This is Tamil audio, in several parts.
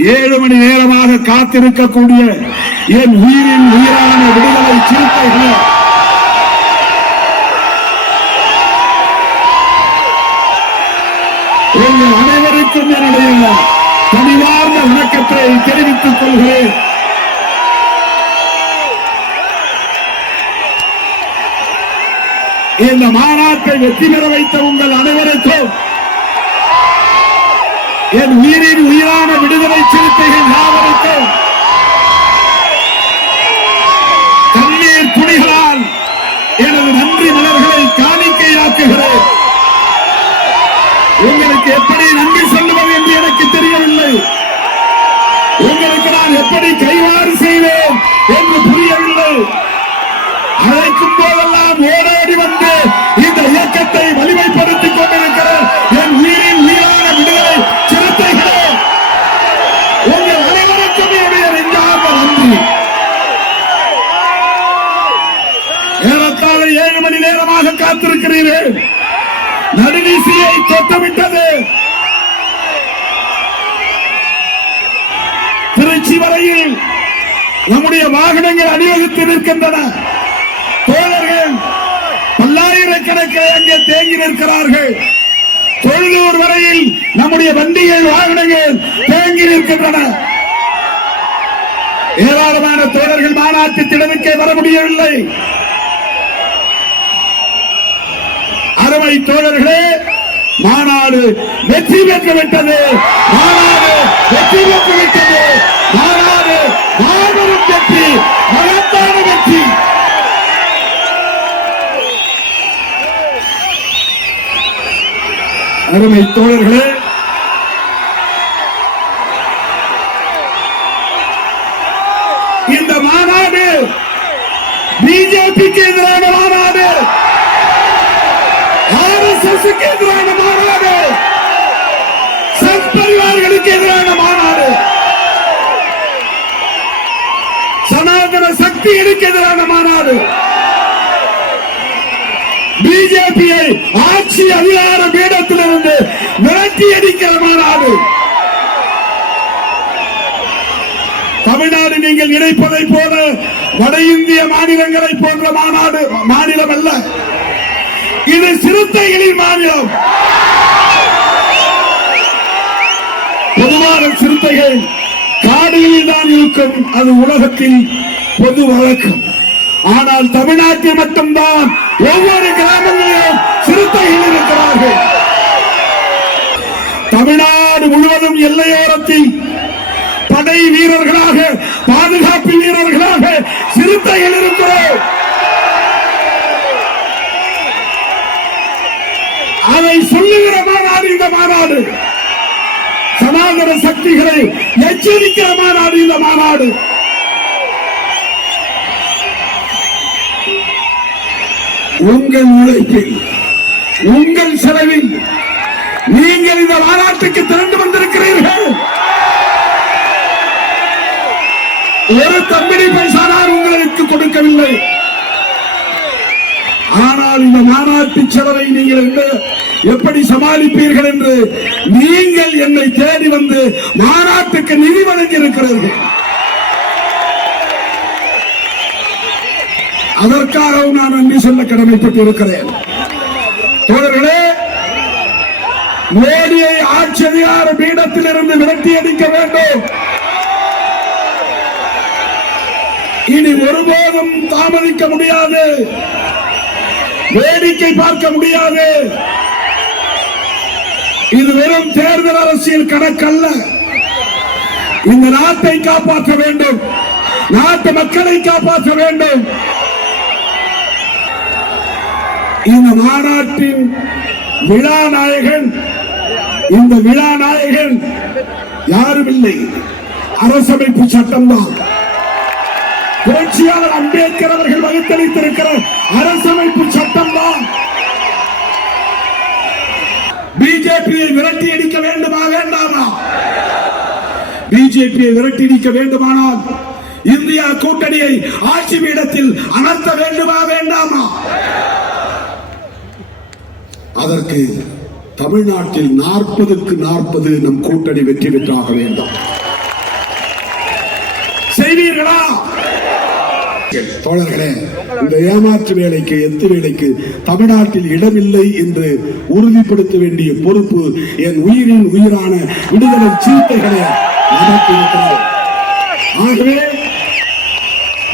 7 மணி நேரமாக காத்திருக்கக்கூடிய என் உயிரின் உயிரான விடுதலை சிறுத்தைகள், உங்கள் அனைவருக்கும் என்னுடைய பணிவார்ந்த வணக்கத்தை தெரிவித்துக் கொள்கிறேன். இந்த மாநாட்டை வெற்றி பெற வைத்த உங்கள் அனைவருக்கும் என் உயிரின் உயிரான விடுதலை சிறுத்தைகள் யாவருக்கும் கண்ணீர் துணிகளால் எனது நன்றி மலர்களை காணிக்கையாக்குகிறேன். உங்களுக்கு எப்படி நன்றி சொல்லுவது என்று எனக்கு தெரியவில்லை. உங்களுக்கு நான் எப்படி கைவாறு செய்வேன் என்று புரியவில்லை. அழைக்கும் போதெல்லாம் ஓடோடி வந்து இந்த இயக்கத்தை வலிமைப்படுத்திக் கொண்டிருக்கிற என் உயிரின் உயிரான விடுதலை சிறுத்தைகளே, உங்கள் அனைவருக்கும் என்னுடைய நெஞ்சார்ந்த நன்றி. ஏறத்தாழ 7 மணி நேரமாக காத்திருக்கிறீர்கள். நடுவீசியை தொட்டமிட்டது. திருச்சி வரையில் நம்முடைய வாகனங்கள் அணிவகுத்து நிற்கின்றன. தோழர்கள் பல்லாயிரக்கணக்கில் அங்கே தேங்கி நிற்கிறார்கள். தொழுதூர் வரையில் நம்முடைய வண்டிகள் வாகனங்கள் தேங்கி நிற்கின்றன. ஏராளமான தோழர்கள் மாநாட்டு திடலுக்கே வர முடியவில்லை. அருமை தோழர்களே, மாநாடு வெற்றி பெற்று விட்டது. மாநாடு வெற்றி பெற்று விட்டது. மாநாடு மாபெரும் வெற்றி, மகத்தான வெற்றி. அருமை தோழர்களே, இந்த மாநாடு பிஜேபிக்கு எதிரான மாநாடு, RSSக்கு எதிரான மாநாடு, சங் பரிவார்களுக்கு எதிரான மாநாடு, சனாதன சக்திகளுக்கு எதிரான மாநாடு, பிஜேபியை ஆட்சி அதிகார பீடத்திலிருந்து விரட்டி அடிக்கிற மாநாடு. தமிழ்நாடு நீங்கள் நினைப்பதை போல வட இந்திய மாநிலங்களை போன்ற மாநிலம் அல்ல. இது சிறுத்தைகளின் மாநிலம். பொதுவான சிறுத்தைகள் காடுகளில் தான் இருக்கும், அது உலகத்தில் பொது வழக்கம். ஆனால் தமிழ்நாட்டில் மட்டும்தான் ஒவ்வொரு கிராமங்களிலும் சிறுத்தைகள் இருக்கிறார்கள். தமிழ்நாடு முழுவதும் எல்லையோரத்தில் படை வீரர்களாக, பாதுகாப்பு வீரர்களாக சிறுத்தைகள் இருக்கிறோம். அதை சொல்லுகிற மாநாடு இந்த மாநாடு. சனாதன சக்திகளை எச்சரிக்கிற மாநாடு இந்த மாநாடு. உங்கள் உழைப்பில், உங்கள் செலவில் நீங்கள் இந்த மாநாட்டுக்கு திரண்டு வந்திருக்கிறீர்கள். ஒரு தம்பிடி பைசா நான் உங்களுக்கு கொடுக்கவில்லை. ஆனால் இந்த மாநாட்டு செலவை நீங்கள் எப்படி சமாளிப்பீர்கள் என்று நீங்கள் என்னை தேடி வந்து மாநாட்டுக்கு நிதி வழங்கி இருக்கிறீர்கள். அதற்காகவும் நான் நன்றி சொல்ல கடமைப்பட்டு இருக்கிறேன். தோழர்களே, மோடியை ஆட்சி அதிகார பீடத்தில் இருந்து விரட்டி அடிக்க வேண்டும். இனி ஒருபோதும் தாமதிக்க முடியாது, வேடிக்கை பார்க்க முடியாது. இது வெறும் தேர்தல் அரசியல் கணக்கல்ல. இந்த நாட்டை காப்பாற்ற வேண்டும், நாட்டு மக்களை காப்பாற்ற வேண்டும். இந்த மாநாட்டின் விழாநாயகன், இந்த விழாநாயகன் யாரும் இல்லை, அரசமைப்பு சட்டம்தான். புரட்சியாளர் அம்பேத்கர் அவர்கள் வகுத்தளித்திருக்கிற அரசமைப்பு சட்டம்தான். பிஜேபியை விரட்டி அடிக்க வேண்டுமா வேண்டாமா? பிஜேபியை விரட்டி அடிக்க வேண்டுமானால் இந்தியா கூட்டணியை ஆட்சி பீடத்தில் அமர்த்த வேண்டுமா வேண்டாமா? அதற்கு தமிழ்நாட்டில் 40க்கு 40 நம் கூட்டணி வெற்றி பெற்றாக வேண்டும். செய்வீர்களா? தோழர்களே, இந்த ஏமாற்று வேலைக்கு எத்து வேலைக்கு தமிழ்நாட்டில் இடமில்லை என்று உறுதிப்படுத்த வேண்டிய பொறுப்பு என் உயிரின் உயிரான விடுதலை சிறுத்தைகளே நமக்கு இருக்கிறது. ஆகவே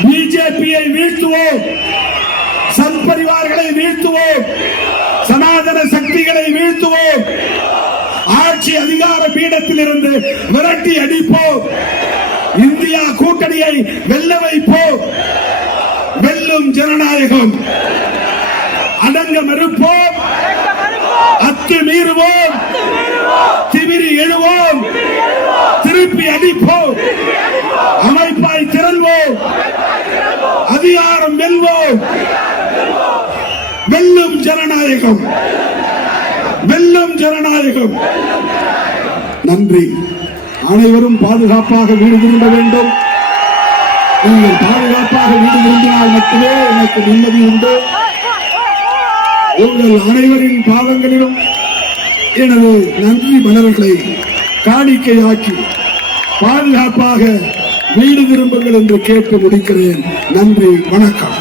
பிஜேபியை வீழ்த்துவோம், சங் பரிவார்களை வீழ்த்துவோம், சனாதன சக்திகளை வீழ்த்துவோம், ஆட்சி அதிகார பீடத்தில் இருந்து விரட்டி அடிப்போம், இந்தியா கூட்டணியை வெல்ல வைப்போம். வெல்லும் ஜனநாயகம். அடங்க மறுப்போம், அத்துமீறுவோம், திமிரி எழுவோம், திருப்பி அடிப்போம், அமைப்பாய் திரள்வோம், அதிகாரம் வெல்வோம். வெல்லும் ஜனநாயகம், வெல்லும் ஜனநாயகம். நன்றி. அனைவரும் பாதுகாப்பாக வீடு திரும்ப வேண்டும். நீங்கள் பாதுகாப்பாக வீடு திரும்பினால் மட்டுமே எனக்கு நிம்மதி உண்டு. உங்கள் அனைவரின் பாவங்களிலும் எனது நன்றி மலர்களை காணிக்கையாக்கி பாதுகாப்பாக வீடு திரும்புங்கள் என்று கேட்டு முடிக்கிறேன். நன்றி, வணக்கம்.